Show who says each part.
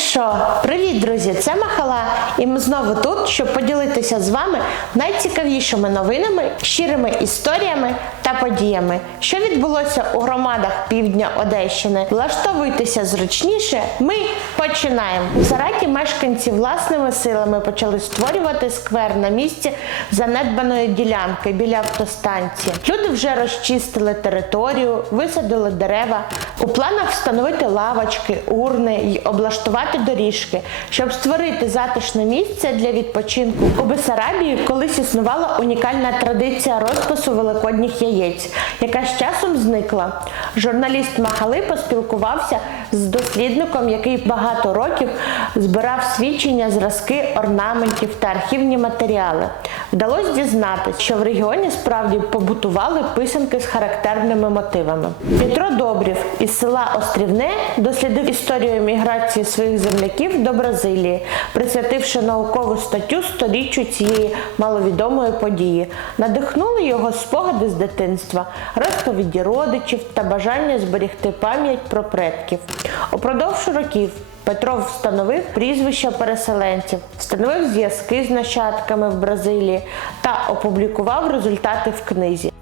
Speaker 1: що, привіт, друзі! Це Махала, і ми знову тут, щоб поділитися з вами найцікавішими новинами, щирими історіями та подіями, що відбулося у громадах півдня Одещини. Влаштовуйтеся зручніше. Ми починаємо. В Сараті мешканці власними силами почали створювати сквер на місці занедбаної ділянки біля автостанції. Люди вже розчистили територію, висадили дерева. У планах встановити лавочки, урни й облаштувати доріжки, щоб створити затишне місце для відпочинку. У Бесарабії колись існувала унікальна традиція розпису великодніх яєць, яка з часом зникла. Журналіст Махали поспілкувався з дослідником, який багато років збирав свідчення, зразки орнаментів та архівні матеріали. Вдалося дізнатися, що в регіоні справді побутували писанки з характерними мотивами. Петро Добрів із села Острівне дослідив історію еміграції своїх земляків до Бразилії, присвятивши наукову статтю сторіччю цієї маловідомої події. Надихнули його спогади з дитинства, розповіді родичів та бажання зберегти пам'ять про предків. Упродовж років Петро встановив прізвища переселенців, встановив зв'язки з нащадками в Бразилії та опублікував результати в книзі.